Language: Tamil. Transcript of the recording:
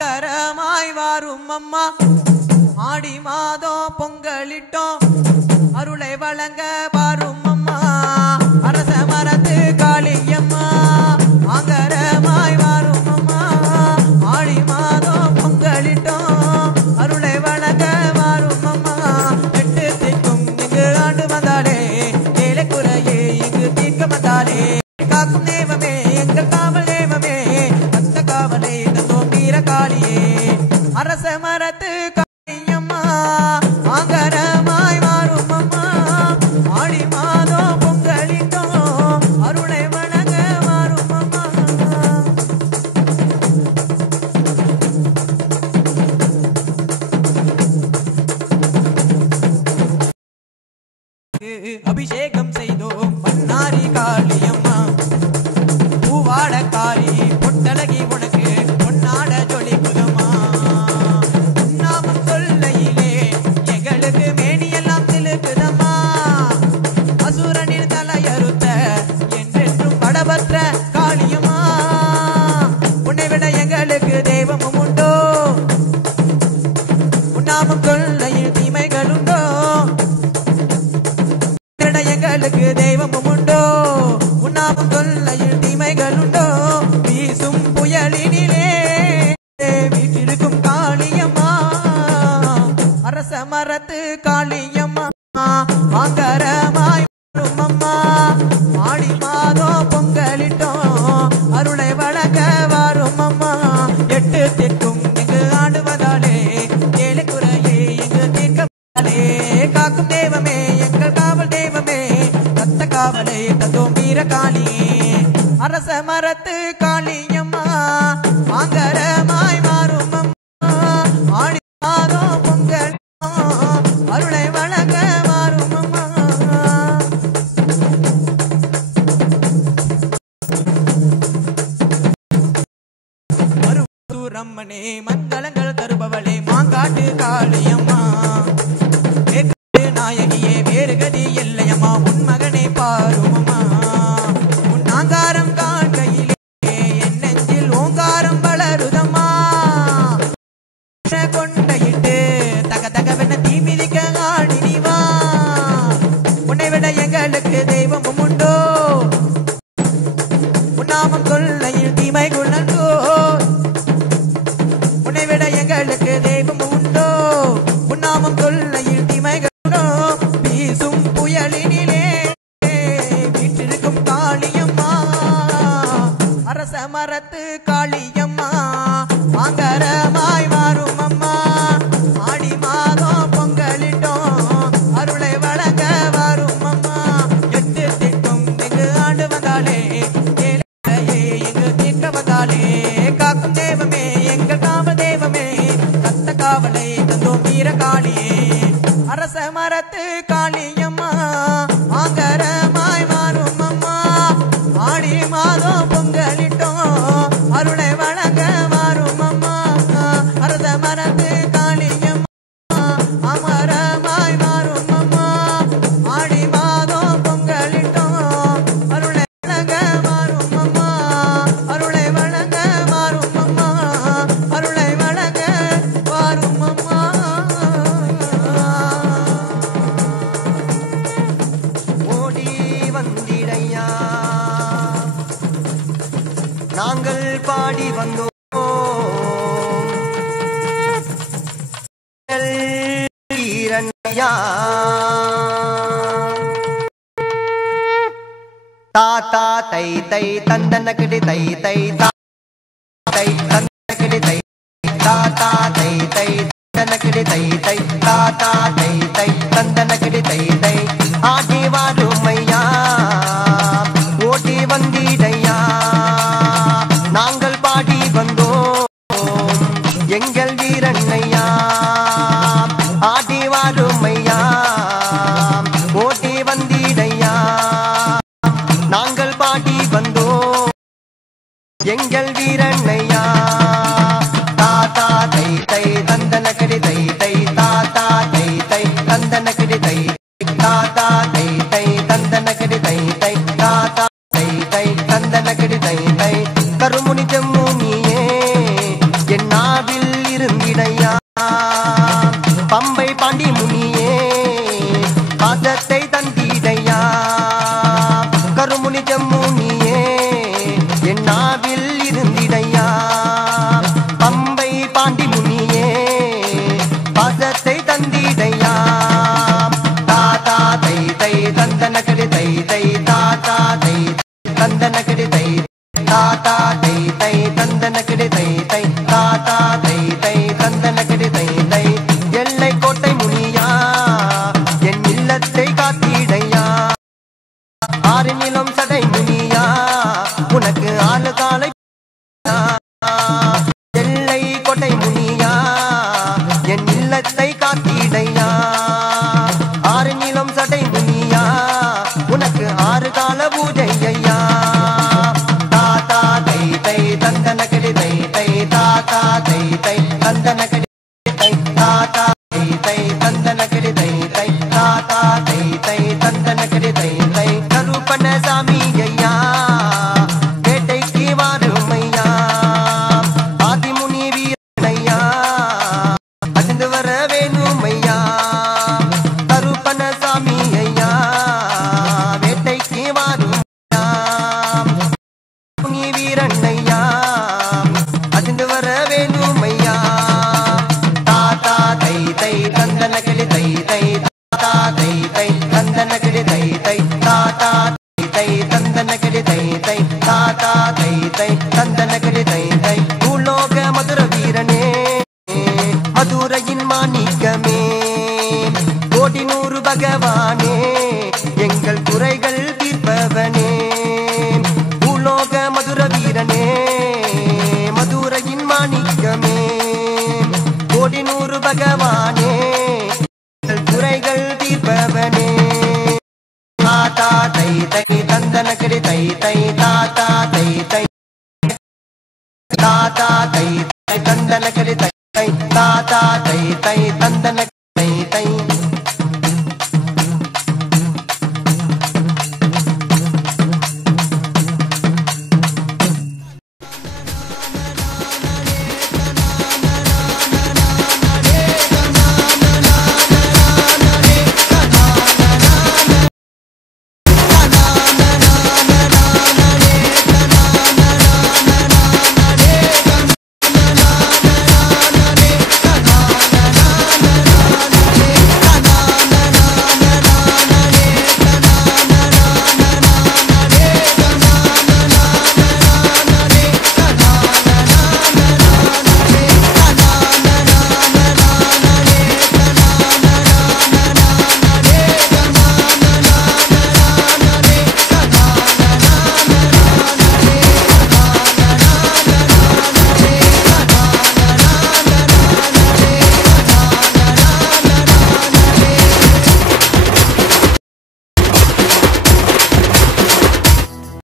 கரமாய் வாரும் அம்மா ஆடி மாதம் பொங்கலிட்டோம் அருளை வழங்க வாரும் அம்மா அரச மரத்து காளியம்மா ஆங்கரமாய் வாரும் அம்மா ஆடி மாதம் பொங்கலிட்டோம் அருளை வழங்க வாரும் அம்மா எட்டு திக்கும் இங்கு ஆண்டு வந்தாலே ஏழை குறையே இங்கு தீர்க்க வந்தாலே காக்கும் தேவமே எங்கள் காவல் தேவமே அத்த காவலை தந்தோம் வீர காளியே அரச மரத்து காளியம்மா ஆங்கரமாய் வாரும் அம்மா ஆடி மாதம் பொங்கலிட்டோம் அருளை வணங்க வாரும் அம்மா அபிஷேகம் செய்தோம் பண்ணாரி காளியம்மா பூவாட காளி பொட்டழகி உனக்கு பொன்னாட ஜொலிக்குதம்மா நாமம் சொல்லையிலே எங்களுக்கு மேனியெல்லாம் திலுக்குதம்மா அசுரனின் தலையறுத்த என்றென்றும் படபற்ற காளியம்மா உன்னை விட எங்களுக்கு தெய்வமும் உண்டோ உன்னாமம் சொல்லையில் தீமைகள் உண்டோ எங்களுக்கு தெய்வமும் உண்டோ உன்னாமம் சொல்லையில் தீமைகள் உண்டோ வீசும் புயலினிலே வீட்டிருக்கும் காளியம்மா அரச மரத்து காளியம்மா ஆங்கரமாய் வாரும் அம்மா ஆடி மாதம் பொங்கலிட்டோம் அருளை வழங்க வாரும் அம்மா எட்டு திக்கும் இங்கு ஆடுவதாலே ஏழை குறையே இங்கு தீர்க்கவதாலே காக்கும் தெய்வமே எங்கள் காவல் தெய்வமே ரத்த காவலை தந்தோம் வீர காளியே அரச மரத்து காளியம்மா ஆங்கரமாய் வாரும் அம்மா ஆடி மாதம் பொங்கல் அருளை வழங்க வாரும் அம்மா மருவத்தூரம்மனே மங்களங்கள் தருபவளே மாங்காட்டு காளியம்மா நாயகியே வேறு கதி இல்லையம்மா உன் மகனை பாருமம்மா உன் ஆங்காரம் காண்கையிலே என் நெஞ்சில் ஓங்காரம் வளருதம்மா கொண்டையிட்டு தக தகவென தீ மிதிக்க ஆடி நீ வா உன்னை விட எங்களுக்கு தெய்வமும் உண்டோ உன்னாமம் கொள்ளையில் தீமை குள்ளோ உன்னை விட எங்களுக்கு தெய்வமும் உண்டோ உன்னாமம் கொள்ளையில் தீமைகள் வீசும் புயலினிலே வீட்டிருக்கும் காளியம்மா அரச மரத்து காளியம்மா ஆங்கரமாய் வாரும் அம்மா ஆடி மாதம் பொங்கலிட்டோம் அருளை வழங்க வாரும் அம்மா எட்டு திக்கும் இங்கு ஆண்டு வந்தாலே ஏழையே இங்கு தீர்க்க வந்தாலே காக்கும் தெய்வமே எங்கள் காவல் தெய்வமே ரத்த காவலை தந்தோம் வீர காளியே அரச மரத்து காளியம்மா ஆங்கரமாய் வாரும் அம்மா ஆடி மாதம் பொங்கலிட்டோம் அருளை வழங்க வாரும் அம்மா அரச மரத்து காளியம்மா அமரமாய் வாரும் அம்மா ஆடி மாதம் பொங்கலிட்டோம் அருளை வழங்க வாரும் அம்மா அருளை வழங்க வாரும் அம்மா அருளை வழங்க வாரும் அம்மா நாங்கள் பாடி வந்தோம் தாத்தா தை தை தந்தனக்கிடி தை தை தை தந்தனக்கிடி தை தாத்தா தை தை தந்தனக்கிடி தை தை தாத்தா தை தை தந்தனக்கிடி தை தை ஆடி வாருமையா ஓட்டி வந்திடையா நாங்கள் பாடி வந்தோம் எங்கள் வீரண்ணையா ஆடி வாருமையா ஓட்டி வந்திடையா நாங்கள் பாடி வந்தோம் எங்கள் வீரண்ணையா தாத்தா தை தை தந்தனக்கிடி தை தை தாத்தா தை தை தந்தனக்கிடி தை தாத்தா தை தை தந்தனக்கிடி தை தை தாத்தா தை தை தந்தனக்கிடி தை தை கருமுனி ஜம்முனியே என் நாவில் பாண்டி முனியே பாசத்தை தந்திடையா கருமுனி ஜம்முனியே என் நாவில் இருந்திடையா பம்பை பாண்டி முனியே பாசத்தை தந்திடையா தாத்தா தை தை தந்தனகடி தை தை தாத்தா தை தந்தனகடி தை தாத்தா தை தை தந்தனகடி தை தை தாத்தா தை தை தந்தனகடி தை தை எல்லை கோட்டை முனியா என் இல்லத்தை காத்திடையா ஆறு நிலம் சடை முனியா உனக்கு ஆளு காலை எல்லை கோட்டை முனியா என் இல்லத்தை காத்திடையா ஆறு நிலம் சடை முனியா உனக்கு ஆறு கால பூஜை ஐயா தாத்தா தை தை தந்தனகடி தை தை தாத்தா தை தை தந்தனகடி தை தாத்தா தை தை தந்தனகடி தை தை தாத்தா தை தை தந்தனகடி தை தை கருப்பண்ண சாமி ஐயா வேட்டைக்கு வாருமையா ஆதிமுனி வீரனையா அசந்து வர வேணுமையா கருப்பண்ண சாமி ஐயா வேட்டைக்கு வாருமையா முனி வீரனையா அசந்து வர வேணுமையா தாத்தா தை தை தந்தனகடி தை தை தாத்தா தை தை தந்தனகடி தை தை தாத்தா தை தை தந்தனகடி தை தை தாத்தா தை தை தந்தனகடி தை தை பூலோக மதுர வீரனே மதுரையின் மாணிக்கமே கோடி நூறு பகவானே எங்கள் குறைகள் தீர்ப்பவனே பூலோக மதுர வீரனே மதுரையின் மாணிக்கமே கோடி நூறு பகவானே எங்கள் குறைகள் தீர்ப்பவனே தாத்தா தை தை தந்தனகடி தை தை தாத்தா தை தை தாத்தா தை